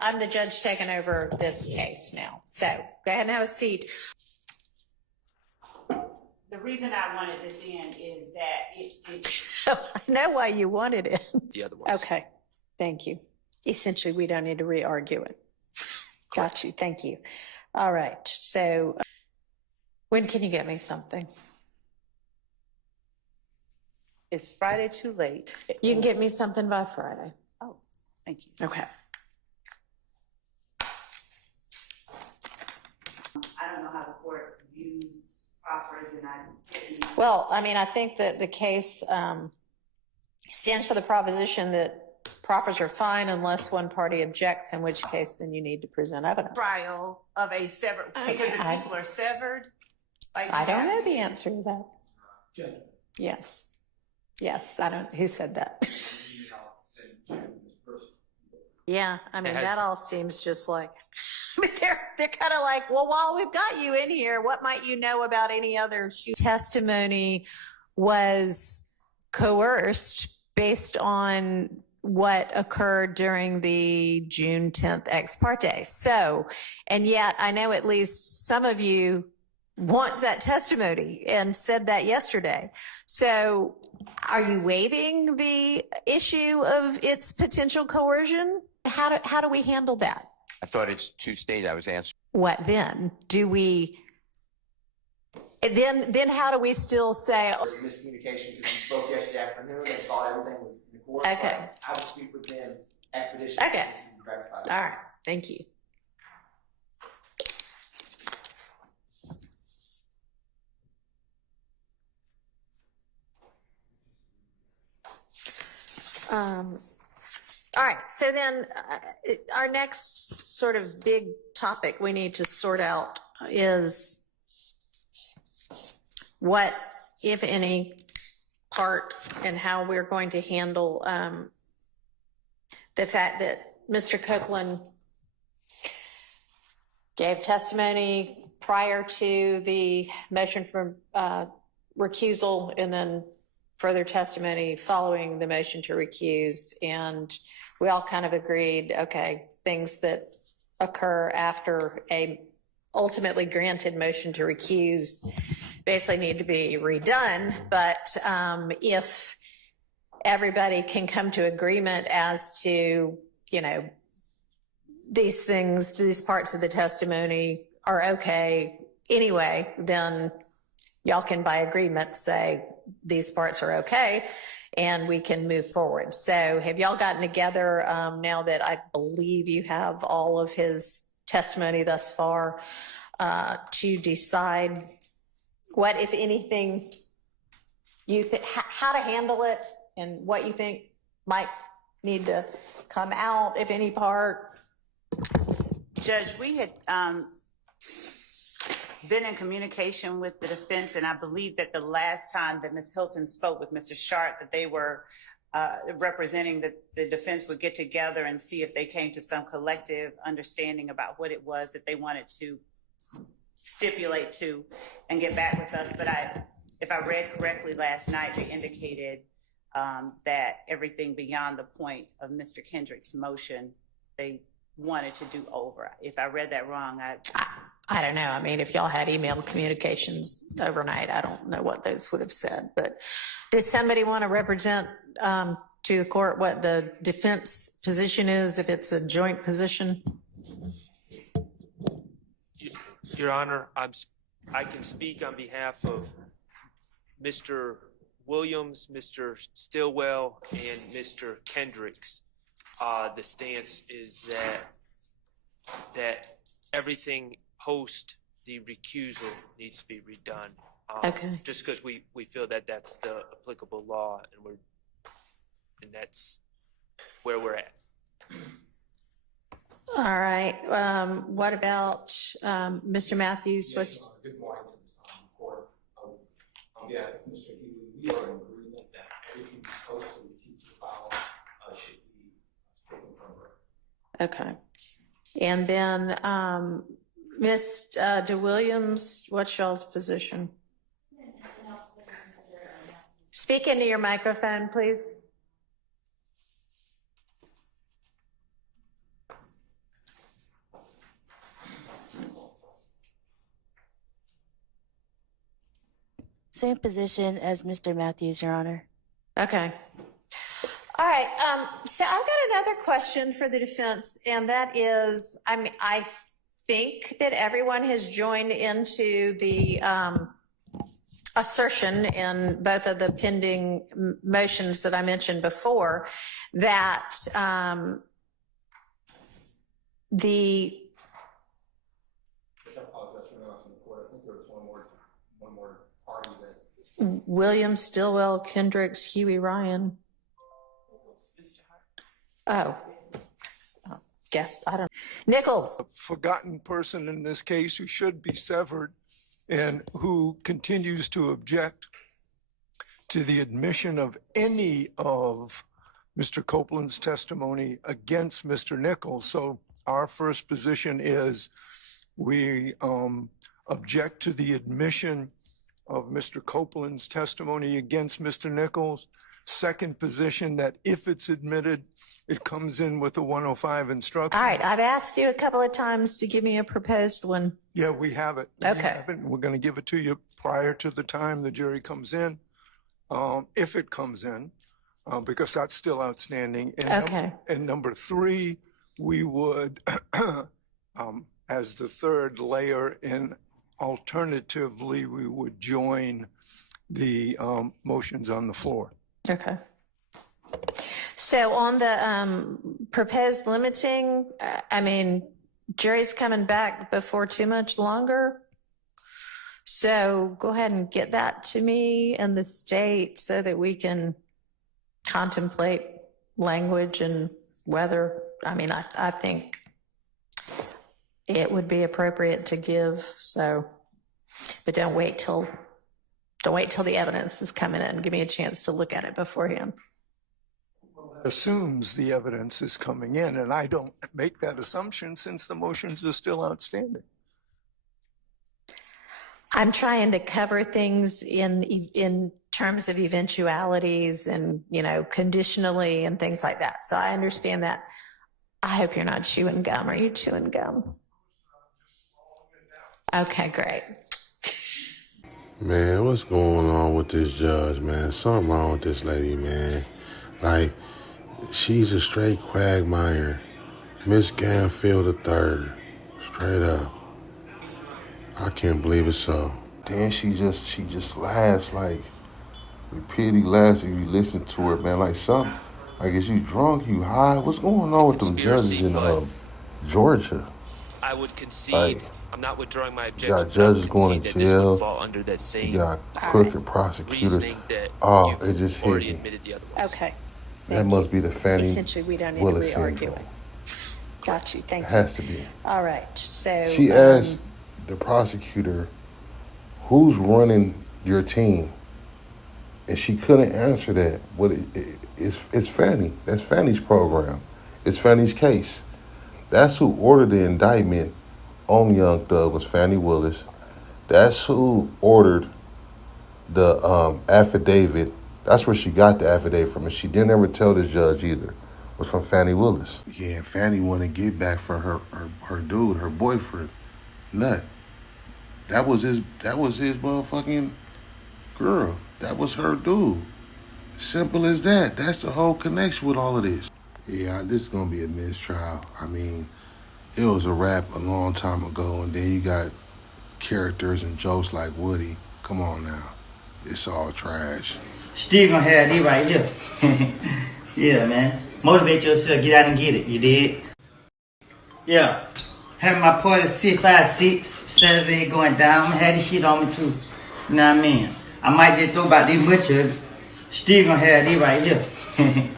I'm the judge taking over this case now. So go ahead and have a seat. The reason I wanted this in is that So I know why you wanted it. The other ones. Okay, thank you. Essentially, we don't need to re-argue it. Got you, thank you. All right, so when can you get me something? Is Friday too late? You can get me something by Friday. Oh, thank you. Okay. I don't know how the court views proffers, and Well, I mean, I think that the case stands for the proposition that proffers are fine unless one party objects, in which case then you need to present evidence. trial of a severed, because if people are severed. Like I don't know the answer to that. Yes. Yes, I don't, who said that? Yeah, I mean, that all seems just like, I mean, they're kind of like, well, while we've got you in here, what might you know about any other testimony was coerced based on what occurred during the June 10th ex parte. So, and yet I know at least some of you want that testimony and said that yesterday. So are you waiving the issue of its potential coercion? How do we handle that? I thought it's two-state. I was answering. What then? Do we, then how do we still say? There was miscommunication because we spoke yesterday afternoon and thought everything was in the court. Okay. I will speak with them expeditiously. Okay. To rectify that. All right. Thank you. All right, so then our next sort of big topic we need to sort out is what, if any, part and how we're going to handle the fact that Mr. Copeland gave testimony prior to the motion for recusal and then further testimony following the motion to recuse. And we all kind of agreed, okay, things that occur after a ultimately granted motion to recuse basically need to be redone. But if everybody can come to agreement as to, you know, these things, these parts of the testimony are okay anyway, then y'all can by agreement say these parts are okay and we can move forward. So have y'all gotten together now that I believe you have all of his testimony thus far to decide what, if anything, you think, how to handle it and what you think might need to come out, if any part? Judge, we had been in communication with the defense, and I believe that the last time that Ms. Hilton spoke with Mr. Sharp, that they were representing that the defense would get together and see if they came to some collective understanding about what it was that they wanted to stipulate to and get back with us. But if I read correctly last night, they indicated that everything beyond the point of Mr. Kendrick's motion, they wanted to do over. If I read that wrong, I don't know. I mean, if y'all had email communications overnight, I don't know what those would have said. But does somebody want to represent to the court what the defense position is, if it's a joint position? Your Honor, I can speak on behalf of Mr. Williams, Mr. Stillwell, and Mr. Kendricks. The stance is that everything post the recusal needs to be redone. Okay. Just because we feel that that's the applicable law, and that's where we're at. All right. What about Mr. Matthews? Yes, good morning to the court. On behalf of Mr. Healy, we are in agreement that everything post the recusal file should be taken from her. Okay. And then Ms. DeWilliams, what's y'all's position? Speak into your microphone, please. Same position as Mr. Matthews, Your Honor. Okay. All right. So I've got another question for the defense, and that is, I think that everyone has joined into the assertion in both of the pending motions that I mentioned before that the Which I apologize for interrupting the court. I think there was one more party that William Stillwell, Kendricks, Huey Ryan. Oh, guess I don't. Nichols. Forgotten person in this case who should be severed and who continues to object to the admission of any of Mr. Copeland's testimony against Mr. Nichols. So our first position is we object to the admission of Mr. Copeland's testimony against Mr. Nichols. Second position, that if it's admitted, it comes in with a 105 instruction. All right, I've asked you a couple of times to give me a proposed one. Yeah, we have it. Okay. We have it. We're going to give it to you prior to the time the jury comes in, if it comes in, because that's still outstanding. And Okay. And number three, we would, as the third layer, and alternatively, we would join the motions on the floor. Okay. So on the proposed limiting, jury's coming back before too much longer. So go ahead and get that to me and the state so that we can contemplate language and whether, I think it would be appropriate to give, so, but don't wait till the evidence is coming in. Give me a chance to look at it beforehand. Assumes the evidence is coming in, and I don't make that assumption since the motions are still outstanding. I'm trying to cover things in terms of eventualities and, conditionally and things like that. So I understand that. I hope you're not chewing gum. Are you chewing gum? Okay, great. Man, what's going on with this judge, man? Something wrong with this lady, man. Like, she's a straight quagmire. Miss Ganfield III. Straight up. I can't believe it so. Then she just laughs, like, repeatedly laughs if you listen to her, man. Like something, like, is you drunk, you high? What's going on with them judges in Georgia? I would concede. Like, I'm not withdrawing my you objection. got judges going to jail. Fall under that same You got crooked prosecutors. that Oh, you've it just hit already me. admitted the other ones. Okay. That must be the Fannie Essentially, we don't need Willis to be arguing. syndrome. Got you. Thank It you. has to be. All right. So She asked the prosecutor, who's running your team? And she couldn't answer that. But it's Fannie. That's Fannie's program. It's Fannie's case. That's who ordered the indictment on Young Thug, was Fannie Willis. That's who ordered the affidavit. That's where she got the affidavit from. And she didn't ever tell this judge either. It was from Fannie Willis. Yeah, Fannie wanted to get back for her dude, her boyfriend, Nut. That was his motherfucking girl. That was her dude. Simple as that. That's the whole connection with all of this. Yeah, this is gonna be a mistrial. It was a rap a long time ago, and then you got characters and jokes like Woody. Come on now. It's all trash. Still gonna have these right here. Yeah, man. Motivate yourself, get out and get it. You did? Yeah. Having my party 656 Saturday going down. I'm gonna have this shit on me too. You know what I mean? I might just throw about this much of it. Still gonna have these right here.